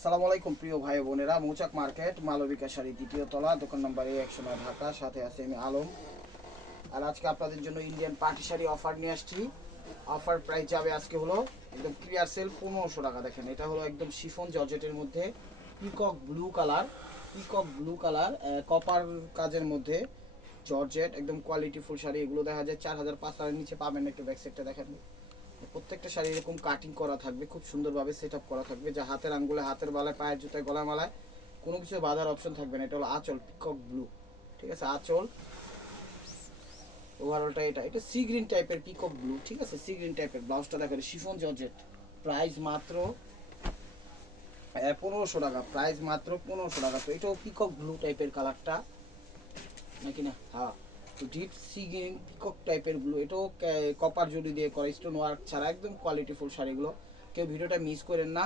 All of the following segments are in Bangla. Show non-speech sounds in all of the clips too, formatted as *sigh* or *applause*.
আসসালামু আলাইকুম, প্রিয় ভাই বোনেরা। মৌচাক মার্কেট মালবিকা শাড়ি দ্বিতীয় তলা, দোকান নম্বর এ, একশো নয়, ঢাকা। সাথে আছে আমি আলম। আর আজকে আপনাদের জন্য ইন্ডিয়ান পার্টি শাড়ি অফার নিয়ে আসছি। অফার প্রাইস যাবে আজকে হলো একদম ক্লিয়ার সেল পনেরোশো টাকা, দেখেন। এটা হলো একদম শিফন জর্জেটের মধ্যে peacock blue colour peacock blue colour copper কাজের মধ্যে জর্জেট একদম কোয়ালিটি ফুল শাড়ি। এগুলো দেখা যায় চার হাজার, পাঁচ হাজার নিচে পাবেন একটু ব্যাক সাইডটা দেখেন। প্রত্যেকটা শাড়ি এরকম কাটিং করা থাকবে, খুব সুন্দরভাবে সেট আপ করা থাকবে, যা হাতের আঙ্গুলে, হাতের বালায়, পায়ের জুতায় গলা মালায় কোনো কিছু বাঁধার অপশন থাকবে না। এটা হলো আঁচল পিকক ব্লু ঠিক আছে? আঁচল ওভারঅলটা এটা। এটা সি গ্রিন টাইপের পিকক ব্লু ঠিক আছে? সি গ্রিন টাইপের ব্লাউজটা দেখেন শিফন জর্জেট প্রাইস মাত্র পনেরোশো টাকা প্রাইস মাত্র পনেরোশো টাকা। তো এটাও পিকক ব্লু টাইপের কালারটা নাকি না? হ্যাঁ। ডিপ সি পিকক টাইপের ব্লু এটাও কপার জড়ি দিয়ে করা স্টোন ওয়ার্ক ছাড়া একদম কোয়ালিটিফুল শাড়িগুলো কেউ ভিডিওটা মিস করেন না।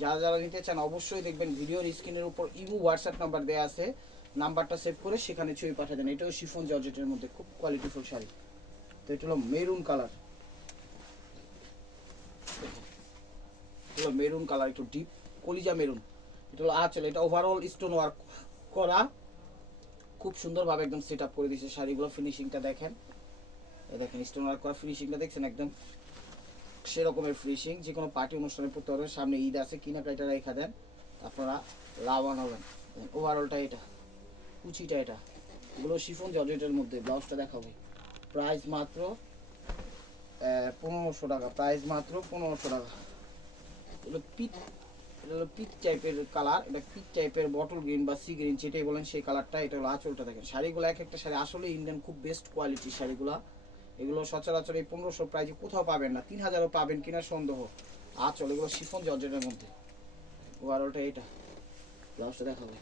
যারা যারা নিতে চান অবশ্যই দেখবেন ভিডিওর স্ক্রিনের উপর ইমো হোয়াটসঅ্যাপ নাম্বার দেওয়া আছে। নাম্বারটা সেভ করে সেখানে ছবি পাঠিয়ে দেন। এটাও শিফন জর্জেটের মধ্যে খুব কোয়ালিটিফুল শাড়ি। তো এটা হলো মেরুন কালার হলো মেরুন কালার একটু ডিপ কলিজা মেরুন এটা হলো আঁচল, এটা ওভারঅল স্টোন ওয়ার্ক করা। খুব সুন্দরভাবে একদম সেট আপ করে দিয়েছে শাড়িগুলো ফিনিশিংটা দেখেন। দেখেন স্টোন ওয়ার্ক করা ফিনিশিংটা দেখছেন একদম? সেরকমের ফিনিশিং যে কোনো পার্টি অনুষ্ঠানে পড়তে পারবেন। সামনে ঈদ আছে, কিনা কাইটা রেখা দেন। আপনারা লাভবান হবেন। ওভারঅলটা এটা, কুচিটা এটা। এগুলো শিফন জর্জেটের মধ্যে ব্লাউজটা দেখাবো। প্রাইস মাত্র পনেরোশো টাকা প্রাইস মাত্র পনেরোশো টাকা। এগুলো পিট এটা হলো পিট টাইপের কালার এটা পিট টাইপের বটল গ্রিন বা সি গ্রিন যেটাই বলেন সেই কালারটা এটা হলো আঁচলটা দেখেন। শাড়িগুলো এক একটা শাড়ি, আসলে ইন্ডিয়ান খুব বেস্ট কোয়ালিটির শাড়িগুলো। এগুলো সচরাচর এই পনেরোশো প্রাইজে কোথাও পাবেন না, তিন হাজারও পাবেন কিনা সন্দেহ। আঁচল, এগুলো শিফন জর্জেটের মধ্যে। ওভারঅলটা এটা ব্লাউজটা দেখাবে।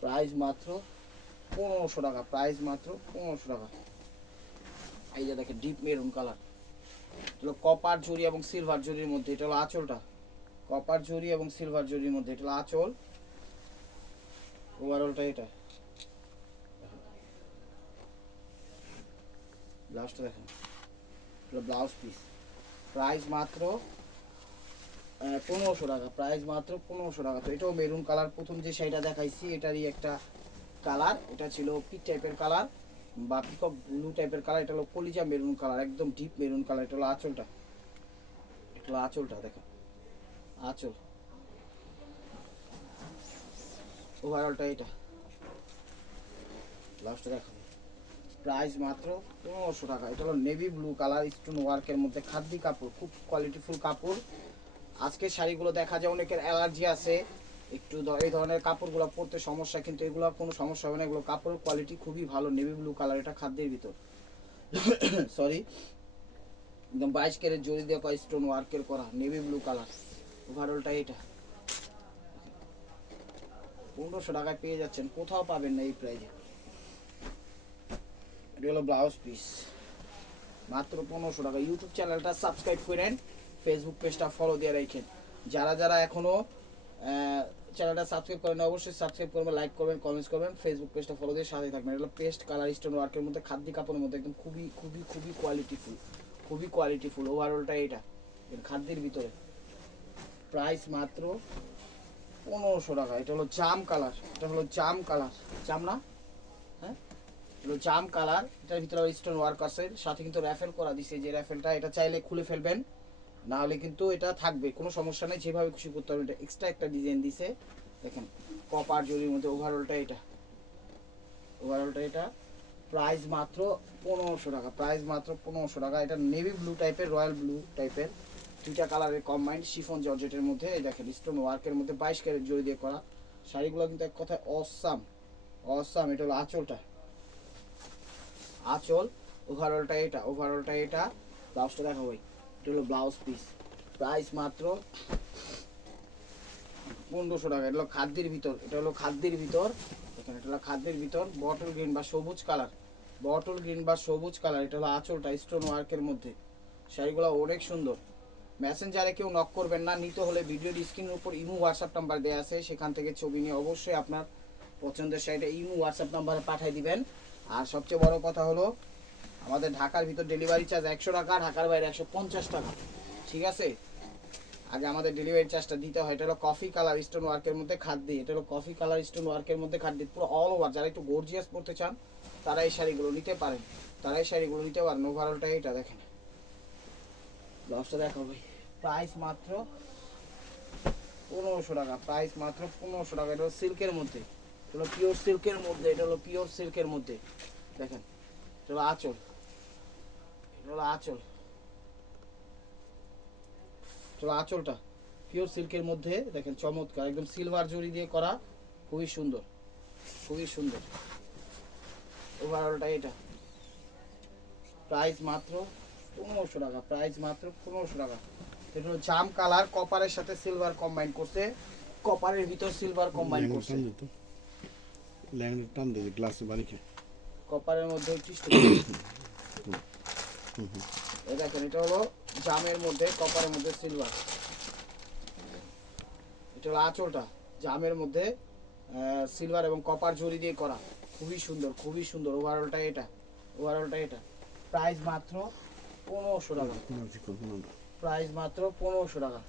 প্রাইস মাত্র পনেরোশো টাকা প্রাইস মাত্র পনেরোশো টাকা। এই যে দেখেন ডিপ মেরুন কালার কপার জরি এবং সিলভার জরির মধ্যে, এটা হলো আঁচলটা। কপার জরি এবং সিলভার জরির মধ্যে এটা আঁচল। ওভারঅলটা এটা। ব্লাউজটা দেখেন। ব্লাউজ পিস প্রাইস মাত্র পনেরোশো টাকা। প্রাইস মাত্র পনেরোশো টাকা। তো এটাও মেরুন কালার প্রথম যে শাড়িটা দেখাইছি, এটারই একটা কালার এটা ছিল পিক টাইপের কালার বা পিকক ব্লু টাইপের কালার এটা হলো কলিজা মেরুন কালার একদম ডিপ মেরুন কালার এটা হলো আঁচলটা। এটা হলো আঁচলটা দেখো আঁচল ওভারঅলটা এটা লাস্টটা দেখো। প্রাইস মাত্র পনেরোশো টাকা। এটা হলো নেভি ব্লু কালার স্টোন ওয়ার্কের মধ্যে খাদ্যি কাপড়, খুব কোয়ালিটিফুল কাপড়। আজকে শাড়িগুলো দেখা যায় অনেকের অ্যালার্জি আছে। একটু এই ধরনের কাপড়গুলো পরতে সমস্যা, কিন্তু এগুলো কোনো সমস্যা হবে না। এগুলো কাপড়ের কোয়ালিটি খুবই ভালো নেভি ব্লু কালার এটা খাদ্যের ভিতর। *coughs* সরি একদম বাইশ ক্যারেট জড়ি দিয়ে স্টোন ওয়ার্কের করা নেভি ব্লু কালার ওভারঅলটা এটা পনেরোশো টাকায় পেয়ে যাচ্ছেন, কোথাও পাবেন না এই প্রাইজে এটা হলো ব্লাউজ পিস মাত্র পনেরোশো টাকা। ইউটিউব চ্যানেলটা সাবস্ক্রাইব করেন ফেসবুক পেজটা ফলো দিয়ে রাখেন। যারা যারা এখনও চ্যানেলটা সাবস্ক্রাইব করেন অবশ্যই সাবস্ক্রাইব করবেন লাইক করবেন কমেন্টস করবেন ফেসবুক পেজটা ফলো দিয়ে সাথে থাকবেন। এটা পেস্ট কালার স্টোন ওয়ার্কের মধ্যে, খাদ্য কাপড়ের মধ্যে, একদম খুবই খুবই খুবই কোয়ালিটিফুল খুবই কোয়ালিটিফুল ওভারঅলটা এটা খাদ্যের ভিতরে। প্রাইস মাত্র পনেরোশো টাকা। এটা হলো জাম কালার, এটা হলো জাম কালার। জাম না? হ্যাঁ? জাম কালার। এটার ভিতরে স্টোন ওয়ার্ক আছে। সাথে কিন্তু র্যাফেল করা দিছে যে র্যাফেলটা এটা চাইলে খুলে ফেলবেন। না হলে কিন্তু এটা থাকবে, কোনো সমস্যা নেই। যেভাবে খুশি করতে হবে এটা এক্সট্রা একটা ডিজাইন দিছে। দেখেন কপার জরির মধ্যে ওভারঅলটা এটা। ওভারঅলটা এটা। প্রাইস মাত্র পনেরোশো টাকা। প্রাইস মাত্র পনেরোশো টাকা। এটা নেভি ব্লু টাইপের রয়্যাল ব্লু টাইপের দুইটা কালারের কম্বাইন্ড শিফন জর্জেটের মধ্যে দেখেন স্টোন ওয়ার্কের মধ্যে বাইশ ক্যারেট জড়ি দিয়ে করা। শাড়িগুলো কিন্তু এক কথায় অসাম অসাম এটা হলো আঁচলটা। আঁচল ওভারঅলটা এটা ওভারঅলটা এটা ব্লাউজটা দেখা ভাই, এটা হলো ব্লাউজ পিস প্রাইস মাত্র পনেরোশো টাকা, এটা হলো খাদ্যের ভিতর, এটা হলো খাদ্যের ভিতর এখানে এটা হলো খাদ্যের ভিতর বটল গ্রিন বা সবুজ কালার বটল গ্রিন বা সবুজ কালার এটা হলো আঁচলটা স্টোন ওয়ার্কের মধ্যে। শাড়িগুলো অনেক সুন্দর। মেসেঞ্জারে কেউ নক করবেন না, নিতে হলে ভিডিওর স্ক্রিনের উপর ইমো হোয়াটসঅ্যাপ নাম্বার দেওয়া আছে, সেখান থেকে ছবি নিয়ে অবশ্যই আপনার পছন্দের শাড়িটা ইমো হোয়াটসঅ্যাপ নাম্বারে পাঠিয়ে দিবেন। আর সবচেয়ে বড় কথা হলো, আমাদের ঢাকার ভিতর ডেলিভারি চার্জ একশো টাকা, ঢাকার বাইরে একশো পঞ্চাশ টাকা। ঠিক আছে? আগে আমাদের ডেলিভারি চার্জটা দিতে হয়। এটা হলো কফি কালার স্টোন ওয়ার্কের মধ্যে খাদ খাদ্যি এটা হলো কফি কালার স্টোন ওয়ার্কের মধ্যে খাদ্যি পুরো অল ওভার যারা একটু গর্জিয়াস পড়তে চান, তারা এই শাড়িগুলো নিতে পারেন। তারা এই শাড়িগুলো নিতে পারেন। ওভারঅলটা এটা দেখেন। ব্লাউজটা দেখো ভাই। প্রাইস মাত্র পনেরোশো টাকা, প্রাইস মাত্র পনেরোশো টাকা। এটা হলো সিল্কের মধ্যে, এটা হলো পিওর সিল্কের মধ্যে, এটা হলো পিওর সিল্কের মধ্যে। দেখেন, এটা হলো আঁচল, এটা হলো আঁচল হলো আঁচলটা। পিওর সিল্কের মধ্যে, দেখেন চমৎকার, একদম সিলভার জড়ি দিয়ে করা, খুবই সুন্দর খুবই সুন্দর। ওভারঅলটা এটা। প্রাইস মাত্র পনেরোশো টাকা প্রাইস মাত্র পনেরোশো টাকা। এটা হলো জাম কালার কপারের সাথে সিলভার কম্বাইন করছে। কপারের ভিতর সিলভার কম্বাইন করছে। ল্যাংড়া টান দিত গ্লাসে বাড়ি খেয়ে কপারের মধ্যে *coughs* এই দেখেন এটা হলো জামের মধ্যে কপারের মধ্যে সিলভার এটা হলো আঁচলটা জামের মধ্যে সিলভার এবং কপার জড়ি দিয়ে করা। খুবই সুন্দর খুবই সুন্দর। ওভারঅলটা এটা ওভারঅলটা এটা। প্রাইস মাত্র পনেরোশো টাকা। প্রাইস মাত্র পনেরোশো টাকা।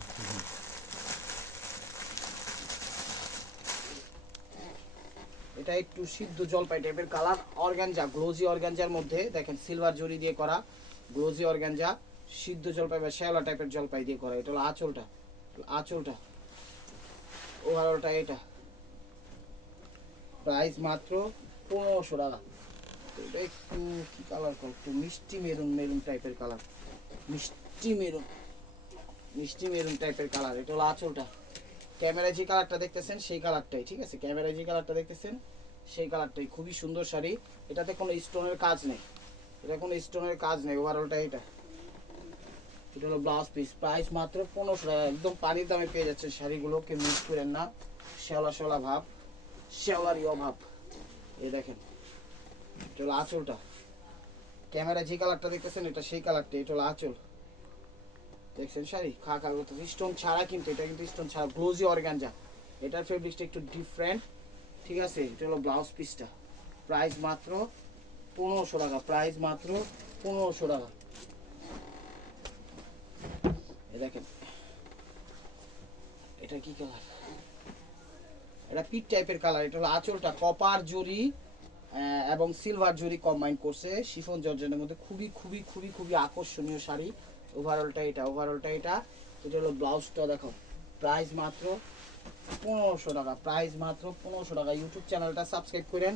এটা একটু সিদ্ধ জলপাই টাইপের কালার অর্গানজা গ্লোজি অর্গানজার মধ্যে, দেখেন সিলভার জরি দিয়ে করা গ্লোজি অর্গানজা সিদ্ধ জলপাই বা শ্যাওলা টাইপের জলপাই দিয়ে করা, এটা হলো আঁচলটা আঁচলটা ওভারঅলটা এটা। প্রাইস মাত্র পনেরোশো টাকা। এটা একটু কি কালার একটু মিষ্টি মেরুন মেরুন টাইপের কালার মিষ্টি মেরুন। মিষ্টি মেরুন টাইপের কালার এটা হলো আঁচলটা। ক্যামেরায় যে কালারটা দেখতেছেন, সেই কালারটাই ঠিক আছে? ক্যামেরায় যে কালারটা দেখতেছেন, সেই কালারটাই খুবই সুন্দর শাড়ি। এটাতে কোনো স্টোনের কাজ নেই। এটা কোনো স্টোনের কাজ নেই ওভারঅলটা এটা। এটা হলো ব্লাউজ পিস প্রাইস মাত্র পনেরোশো টাকা। একদম পানির দামে পেয়ে যাচ্ছে শাড়িগুলো, কেউ মিস করেন না। শ্যাওলা শ্যাওলা ভাব, শ্যাওলারই অভাব। এই দেখেন, এটা হলো আঁচলটা। ক্যামেরা যে কালারটা দেখতেছেন, এটা সেই কালারটা এটা হলো আঁচল। দেখছেন শাড়ি? খা খা করতে স্টোন ছাড়া কিন্তু, এটা কিন্তু স্টোন ছাড়া গ্লোজি অর্গানজা এটার ফেব্রিক্সটা একটু ডিফারেন্ট ঠিক আছে? এটা হলো ব্লাউজ পিসটা প্রাইস মাত্র পনেরোশো টাকা প্রাইস মাত্র পনেরোশো টাকা। এ দেখেন, এটা কি কালার এটা পিট টাইপের কালার এটা হলো আঁচলটা কপার জরি এবং সিলভার জরি কম্বাইন করছে। শিফন জর্জনের মধ্যে খুবই খুবই খুবই খুবই আকর্ষণীয় শাড়ি। ওভারঅলটা এটা ওভারঅলটা এটা। এটা হলো ব্লাউজটা, দেখো। প্রাইস মাত্র পনেরোশো টাকা প্রাইস মাত্র পনেরোশো টাকা। ইউটিউব চ্যানেলটা সাবস্ক্রাইব করেন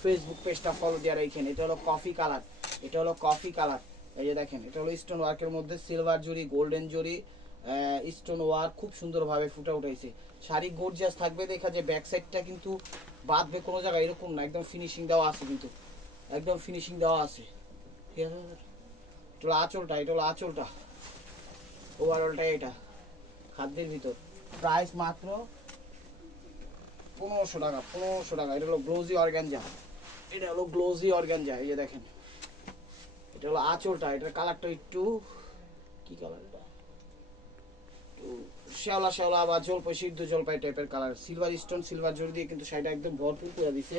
ফেসবুক পেজটা ফলো দেওয়ার এইখানে এটা হলো কফি কালার এটা হলো কফি কালার এই যে দেখেন, এটা হলো স্টোন ওয়ার্কের মধ্যে সিলভার জরি গোল্ডেন জরি স্টোন ওয়ার্ক খুব সুন্দরভাবে ফুটে উঠেছে। শাড়ি গর্জিয়াস থাকবে, দেখা যে ব্যাক সাইডটা কিন্তু বাঁধবে কোনো জায়গায়, এরকম না। একদম ফিনিশিং দেওয়া আছে কিন্তু। একদম ফিনিশিং দেওয়া আছে ঠিক আছে। এটা আঁচলটা এটা হলো আঁচলটা। এটা, খাদ্যের ভিতর। প্রাইস মাত্র পনেরোশো টাকা পনেরোশো টাকা। এটা হলো গ্লোজি অর্গানজা এটা হলো গ্লোজি অর্গানজা এই দেখেন। এটা হলো আঁচলটা, এটার কালারটা একটু, কি কালার এটা? শ্যাওলা শ্যাওলা বা জলপাই, সিদ্ধ জলপাই টাইপের কালার সিলভার স্টোন সিলভার জড়ি দিয়ে কিন্তু শাড়িটা একদম ভরপুর করে দিছে।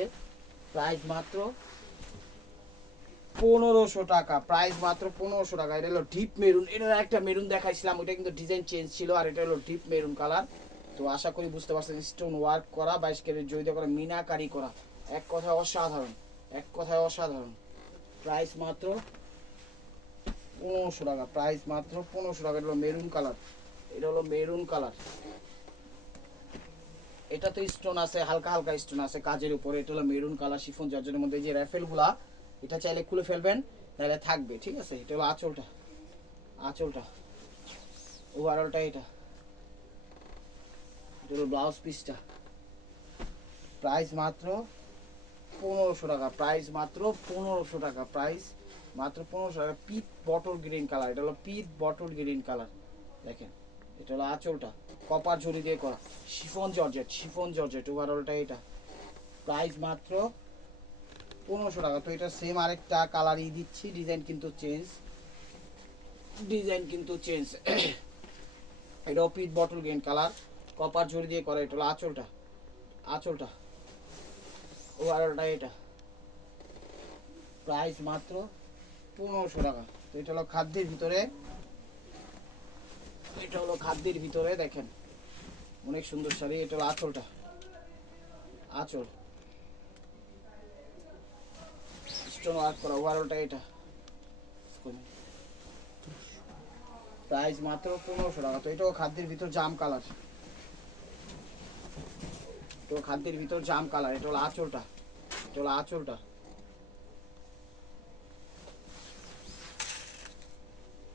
প্রাইস মাত্র পনেরোশো টাকা প্রাইস মাত্র পনেরোশো টাকা। এটা হলো ডিপ মেরুন এটা একটা মেরুন দেখাইছিলাম ওটা কিন্তু ডিজাইন চেঞ্জ ছিল, আর এটা হলো ডিপ মেরুন কালার তো আশা করি বুঝতে পারছেন স্টোন ওয়ার্ক করা বাইশ ক্যারেট জড়িত করা, মিনাকারি করা। এক কথায় অসাধারণ, এক কথায় অসাধারণ। প্রাইস মাত্র পনেরোশো টাকা প্রাইস মাত্র পনেরোশো টাকা। এটা হলো মেরুন কালার এটা হলো মেরুন কালার এটা তো স্টোন আছে, হালকা হালকা স্টোন আছে কাজের উপরে। এটা হলো মেরুন কালার শিফন জর্জনের মধ্যে এই যে র্যাফেলগুলা এটা চাইলে খুলে ফেলবেন তাহলে থাকবে, ঠিক আছে? এটা হলো আঁচলটা। আঁচলটা। ওভারঅলটা এটা। এটা হলো ব্লাউজ পিসটা প্রাইস মাত্র পনেরোশো টাকা প্রাইস মাত্র পনেরোশো টাকা প্রাইস মাত্র পনেরোশো টাকা। পিট বটল গ্রিন কালার এটা হলো পিট বটল গ্রিন কালার দেখেন, এটা হলো আঁচলটা। কপার ঝুড়ি দিয়ে করা। শিফন জর্জেট শিফন জর্জেট ওভারঅলটা এটা। প্রাইস মাত্র পনেরোশো টাকা। তো এটা সেম আরেকটা কালারই দিচ্ছি ডিজাইন কিন্তু চেঞ্জ ডিজাইন কিন্তু চেঞ্জ এটাও পিট বটল গ্রিন কালার কপার ঝুড়ি দিয়ে করা, এটা হলো আঁচলটা। আঁচলটা। ওভারঅলটা এটা। প্রাইস মাত্র পনেরোশো টাকা। তো এটা হলো খাদ্যের ভিতরে। এটা হলো খাদ্যের ভিতরে, দেখেন। অনেক সুন্দর শাড়ি, এটা হলো আঁচলটা। আঁচল। স্টোন ওয়ার্ক করা ওভারঅলটা এটা। প্রাইস মাত্র পনেরোশো টাকা, তো এটাও খাদ্যের ভিতর জাম কালার। এটাও খাদ্যের ভিতর জাম কালার, এটা হলো আঁচলটা, এটা হলো আঁচলটা।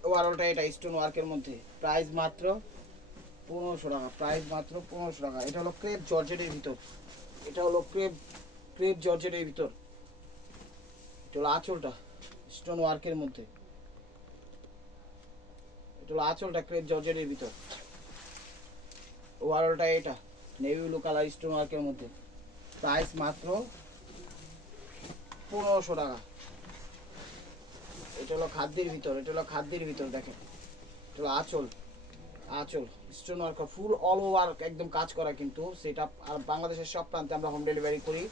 ওভারঅলটা এটা স্টোন ওয়ার্কের মধ্যে। প্রাইস মাত্র পনেরোশো টাকা প্রাইস মাত্র পনেরোশো টাকা। এটা হলো ক্রেপ জর্জেটের ভিতর। এটা হলো ক্রেপ ক্রেপ জর্জেটের ভিতর। হলো আঁচলটা স্টোন ওয়ার্কের মধ্যে। হলো আঁচলটা ক্রেপ জর্জেটের ভিতর। ওভারঅলটা এটা নেভি ব্লু কালার স্টোন ওয়ার্কের মধ্যে। প্রাইস মাত্র পনেরোশো টাকা। এটা হলো খাদ্যের ভিতর, এটা হলো খাদ্যের ভিতর দেখেন। এটা হলো আঁচল। আঁচল stone work full all over একদম কাজ করা কিন্তু সেটা আর বাংলাদেশের সব প্রান্তে আমরা হোম ডেলিভারি করি।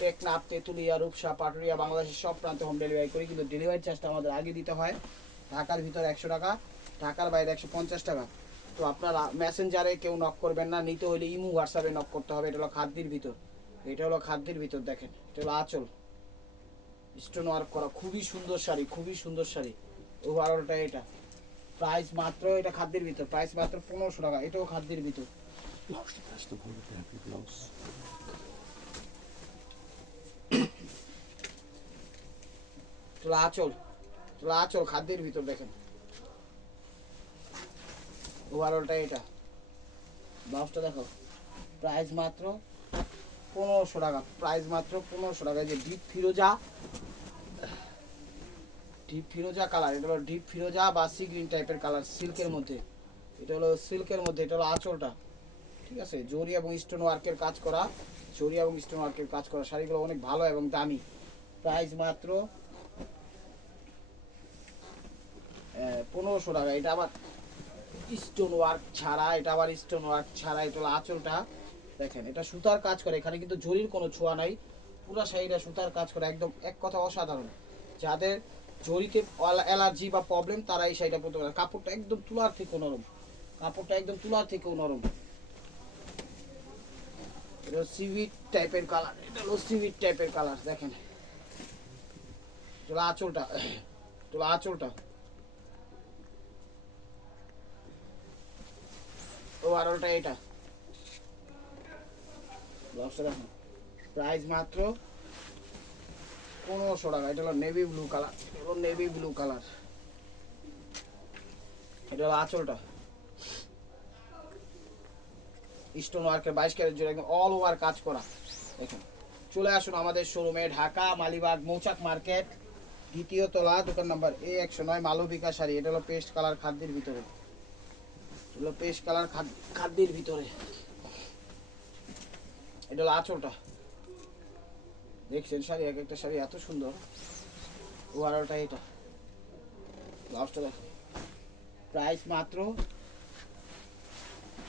টেকনাফ, তেঁতুলিয়া, রূপসা, পাটুরিয়া বাংলাদেশের সব প্রান্তে হোম ডেলিভারি করি, কিন্তু ডেলিভারি চার্জটা আমাদের আগে দিতে হয়। ঢাকার ভিতর একশো টাকা, ঢাকার বাইরে একশো পঞ্চাশ টাকা। তো আপনারা মেসেঞ্জারে কেউ নক করবেন না, নিতে হলে ইমু হোয়াটসঅ্যাপে নক করতে হবে। এটা হলো খাদ্যের ভিতর। এটা হলো খাদ্যের ভিতর দেখেন। এটা হলো আঁচল। স্টোন ওয়ার্ক করা, খুবই সুন্দর শাড়ি, খুবই সুন্দর শাড়ি। ওভারঅলটা এটা। প্রাইস মাত্র এটা খাদ্যের ভিতর প্রাইস মাত্র পনেরোশো টাকা এটাও খাদ্যের ভিতর। চলো আঁচল চলো আঁচল খাদ্যের ভিতর দেখেন। ওভারঅলটা এটা। ব্লাউজটা দেখো। প্রাইস মাত্র পনেরোশো টাকা প্রাইস মাত্র পনেরোশো টাকা। যে ডিপ ফিরোজা ডিপ ফিরোজা কালার এটা হলো ডিপ ফিরোজা বা সি গ্রিন টাইপের কালার সিল্কের মধ্যে। এটা হলো সিল্কের মধ্যে, এটা হলো আঁচলটা। ঠিক আছে? জরি এবং স্টোন ওয়ার্কের কাজ করা, জরি এবং স্টোন ওয়ার্কের কাজ করা শাড়িগুলো অনেক ভালো এবং দামি। প্রাইস মাত্র পনেরোশো টাকা। এটা আবার স্টোন ওয়ার্ক ছাড়া, এটা আবার স্টোন ওয়ার্ক ছাড়া, এটা হলো আঁচলটা। দেখেন, এটা সুতার কাজ করে, এখানে কিন্তু জরির কোনো ছোঁয়া নাই। পুরা শাড়িটা সুতার কাজ করে, একদম এক কথা অসাধারণ। যাদের জরিতে অ্যালার্জি বা প্রবলেম তারা এই শাড়িটা পরতে পারে কাপড়টা একদম তুলার থেকেও নরম। কাপড়টা একদম তুলার থেকেও নরম। এটা সিভিট টাইপের কালার এটা হলো সিভিট টাইপের কালার দেখেন। হলো আঁচলটা। হলো আঁচলটা। ওভারঅলটা এটা। ব্লাউজটা দেখুন। প্রাইস মাত্র পনেরোশো টাকা, এটা হলো নেভি ব্লু কালার হলো নেভি ব্লু কালার এটা হলো আঁচলটা। স্টোন ওয়ার্কের বাইশ ক্যারেট জুড়ে, একদম অল ওভার কাজ করা। দেখুন, চলে আসুন আমাদের শোরুমে ঢাকা, মালিবাগ, মৌচাক মার্কেট, দ্বিতীয় তলা, দোকান নাম্বার এ একশো নয়, মালবিকা শাড়ি। এটা হলো পেস্ট কালার খাদ্যের ভিতরে। এটা হলো পেস্ট কালার খাদ্যের ভিতরে। এটা হলো আঁচলটা। দেখছেন, শাড়ি, এক একটা শাড়ি এত সুন্দর। ওভারঅলটা এটা ব্লাউজটা দেখো প্রাইস মাত্র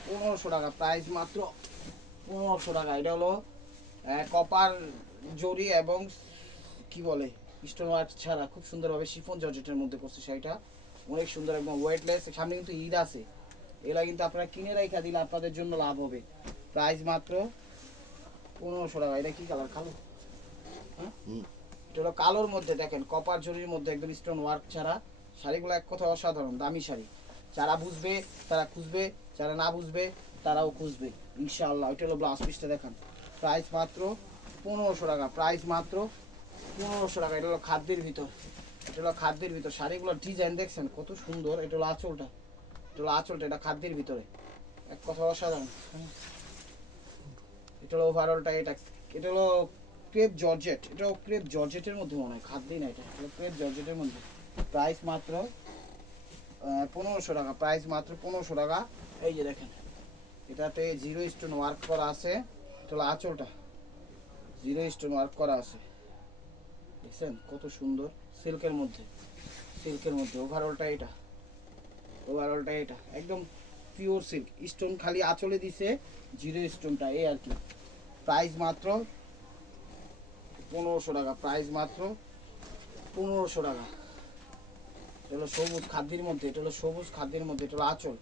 পনেরোশো টাকা, প্রাইস মাত্র পনেরোশো টাকা। এটা হলো কপার জরি এবং কি বলে, স্টোন ওয়ার্ক ছাড়া খুব সুন্দরভাবে শিফন জর্জেটের মধ্যে করছে শাড়িটা। অনেক সুন্দর একদম ওয়েটলেস সামনে কিন্তু ঈদ আছে। এগুলা কিন্তু আপনারা কিনে রেখা দিলে আপনাদের জন্য লাভ হবে। প্রাইস মাত্র পনেরোশো টাকা। এটা কি কালার? কালো? হুম। এটা হলো কালোর মধ্যে দেখেন কপার জরির মধ্যে একদম স্টোন ওয়ার্ক ছাড়া। শাড়িগুলো এক কথা অসাধারণ দামি শাড়ি। যারা বুঝবে তারা খুঁজবে যারা না বুঝবে তারাও খুঁজবে ইনশাআল্লাহ। ওইটা হলো ব্লাউজ পিসটা দেখান। প্রাইস মাত্র পনেরোশো টাকা প্রাইস মাত্র পনেরোশো টাকা। এটা হলো খাদ্যের ভিতর এটা হলো খাদ্যের ভিতর। শাড়িগুলোর ডিজাইন দেখছেন কত সুন্দর এটা হলো আঁচলটা। এটা হলো আঁচলটা এটা খাদ্যের ভিতরে। এক কথা অসাধারণ। এটা হলো ওভারঅলটা এটা এটা হলো ক্রেপ জর্জেট, এটাও ক্রেপ জর্জেটের মধ্যে মনে হয়, খাদ্যই না এটা ক্রেপ জর্জেটের মধ্যে। প্রাইস মাত্র পনেরোশো টাকা, প্রাইস মাত্র পনেরোশো টাকা। এই যে দেখেন, এটাতে জিরো স্টোন ওয়ার্ক করা আছে, এটা আঁচলটা। জিরো স্টোন ওয়ার্ক করা আছে। দেখছেন, কত সুন্দর সিল্কের মধ্যে সিল্কের মধ্যে ওভারঅলটা এটা ওভারঅলটা এটা, একদম পিওর সিল্ক স্টোন খালি আঁচলে দিছে, জিরো স্টোনটা, এই আর কি। প্রাইস মাত্র পনেরোশো টাকা প্রাইস মাত্র পনেরোশো টাকা। এটা হলো সবুজ খাদ্যের মধ্যে এটা হলো সবুজ খাদ্যের মধ্যে এটা হলো আঁচল।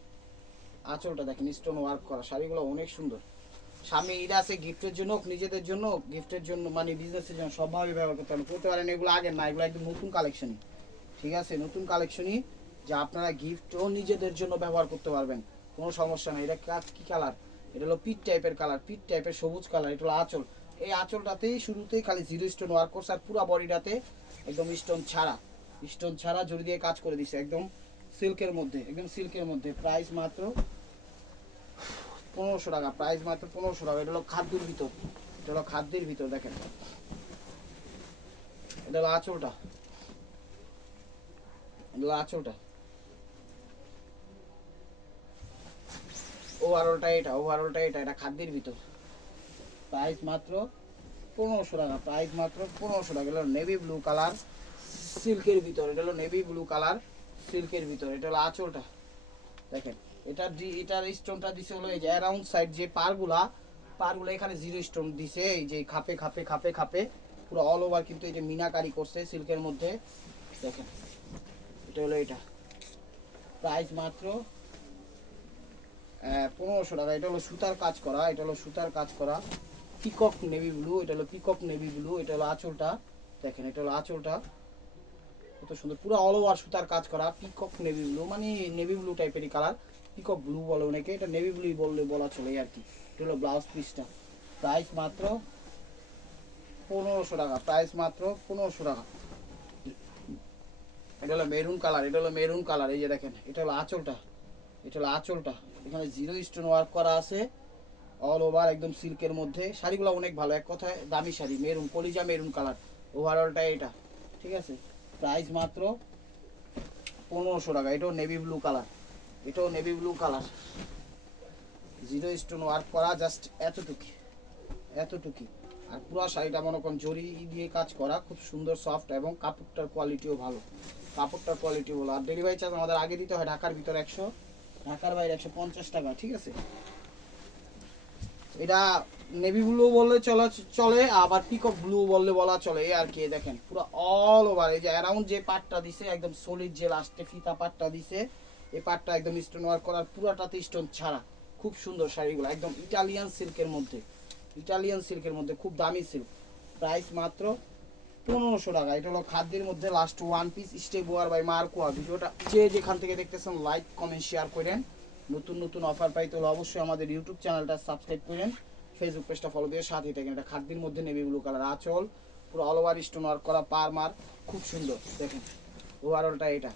আঁচলটা দেখেন স্টোন ওয়ার্ক করা শাড়িগুলো অনেক সুন্দর। স্বামী ঈদ আছে গিফটের জন্য হোক, নিজেদের জন্য গিফটের জন্য মানে বিজনেসের জন্য সবভাবে ব্যবহার করতে পারেন করতে পারেন এগুলো আগে না এগুলো একদম নতুন কালেকশনই ঠিক আছে? নতুন কালেকশনই যা আপনারা গিফটও নিজেদের জন্য ব্যবহার করতে পারবেন। কোনো সমস্যা নেই। এটা কি কালার এটা হলো পিট টাইপের কালার পিট টাইপের সবুজ কালার এটা হলো আঁচল। এই আঁচলটাতেই শুরুতেই খালি জিরো স্টোন ওয়ার্ক করছে আর পুরো বডিটাতে একদম স্টোন ছাড়া স্টোন ছাড়া জড়ি দিয়ে কাজ করে দিছে একদম সিল্কের মধ্যে, একদম সিল্কের মধ্যে। প্রাইস মাত্র পনেরোশো টাকা প্রাইস মাত্র পনেরোশো টাকা। এটা হলো খাদ্যের ভিতর, এটা হলো খাদ্যের ভিতর, দেখেন। এটা হলো আঁচলটা। এটা হলো আঁচলটা। ওভারঅলটা এটা ওভারঅলটা এটা এটা খাদ্যের ভিতর। প্রাইস মাত্র পনেরোশো টাকা। প্রাইস মাত্র পনেরোশো টাকা। এটা নেভি ব্লু কালার সিল্কের ভিতর। এটা হলো নেভি ব্লু কালার সিল্কের ভিতর। এটা হলো আঁচলটা। দেখেন, এটা এটার স্টোনটা দিছে হলো এই যে অ্যারাউন্ড সাইড যে পারগুলা পারগুলো এখানে জিরো স্টোন দিছে। এই যে খাপে খাপে খাপে খাপে। পুরো অল ওভার কিন্তু এই যে মিনাকারি করছে সিল্কের মধ্যে। দেখেন, এটা হলো এটা। প্রাইস মাত্র পনেরোশো টাকা। এটা হলো সুতার কাজ করা। এটা হলো সুতার কাজ করা। পিকক নেভি ব্লু এটা হলো পিকক নেভি ব্লু এটা হলো আঁচলটা। দেখেন, এটা হলো আঁচলটা। কত সুন্দর, পুরো অল ওভার সুতার কাজ করা পিকক নেভি ব্লু মানে নেভি ব্লু টাইপেরই কালার পিকক ব্লু বলে অনেকে, এটা নেভি ব্লুই বললে বলা চলে আর কি। এটা হলো ব্লাউজ পিসটা প্রাইস মাত্র পনেরোশো টাকা প্রাইস মাত্র পনেরোশো টাকা। এটা হলো মেরুন কালার এটা হলো মেরুন কালার এই যে দেখেন, এটা হলো আঁচলটা, এটা হলো আঁচলটা। এখানে জিরো স্টোন ওয়ার্ক করা আছে। অল ওভার একদম সিল্কের মধ্যে। শাড়িগুলো অনেক ভালো। এক কথায় দামি শাড়ি, মেরুন, কলিজা মেরুন কালার। ওভারঅলটা এটা। ঠিক আছে? প্রাইস মাত্র পনেরোশো টাকা। এটাও নেভি ব্লু কালার এটাও navy blue colour zero stone work করা জাস্ট এতটুকু। এতটুকু। আর পুরো শাড়িটা মনে করেন জরি দিয়ে কাজ করা, খুব সুন্দর সফট এবং কাপড়টার কোয়ালিটিও ভালো। কাপড়টার কোয়ালিটি ভালো। আর ডেলিভারি চার্জ আমাদের আগে দিতে হয় ঢাকার ভিতরে একশো, ঢাকার বাইরে একশো পঞ্চাশ টাকা। ঠিক আছে? এটা নেভি ব্লু বললে চলে চলে, আবার পিকক ব্লু বললে বলা চলে আর কি দেখেন, পুরো অল ওভার এই যে অ্যারাউন্ড যে পার্টটা দিছে, একদম সলিড যে লাস্টে ফিতা পার্টটা দিছে, এই পার্টটা একদম স্টোন ওয়ার্ক করার পুরাটাতে স্টোন ছাড়া, খুব সুন্দর শাড়িগুলো, একদম ইটালিয়ান সিল্কের মধ্যে ইটালিয়ান সিল্কের মধ্যে, খুব দামি সিল্ক প্রাইস মাত্র পনেরোশো টাকা, এটা হলো খাদ্যের মধ্যে লাস্ট ওয়ান পিস স্টে বোয়ার বাই মার্কোয়া ভিডিওটা যে যেখান থেকে দেখতেছেন লাইক কমেন্ট শেয়ার করেন। নতুন নতুন অফার পাইতে হলে অবশ্যই আমাদের ইউটিউব চ্যানেলটা সাবস্ক্রাইব করেন ফেসবুক পেজটা ফলো দিয়ে সাথে থাকেন। এটা খাদ্যের মধ্যে নেভি ব্লু কালার আঁচল, পুরো অল ওভার স্টোন ওয়ার্ক করা পার মার খুব সুন্দর, দেখেন। ওভারঅলটা এটা।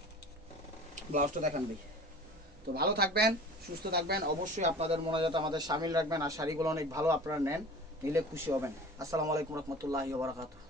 ব্লাউজটা দেখান ভাই। তো ভালো থাকবেন, সুস্থ থাকবেন, অবশ্যই আপনাদের মনোজাত আমাদের সামিল রাখবেন, আর শাড়িগুলো অনেক ভালো আপনারা নেন, নিলে খুশি হবেন। আসসালামু আলাইকুম রহমতুল্লাহি বারাকাতুহ।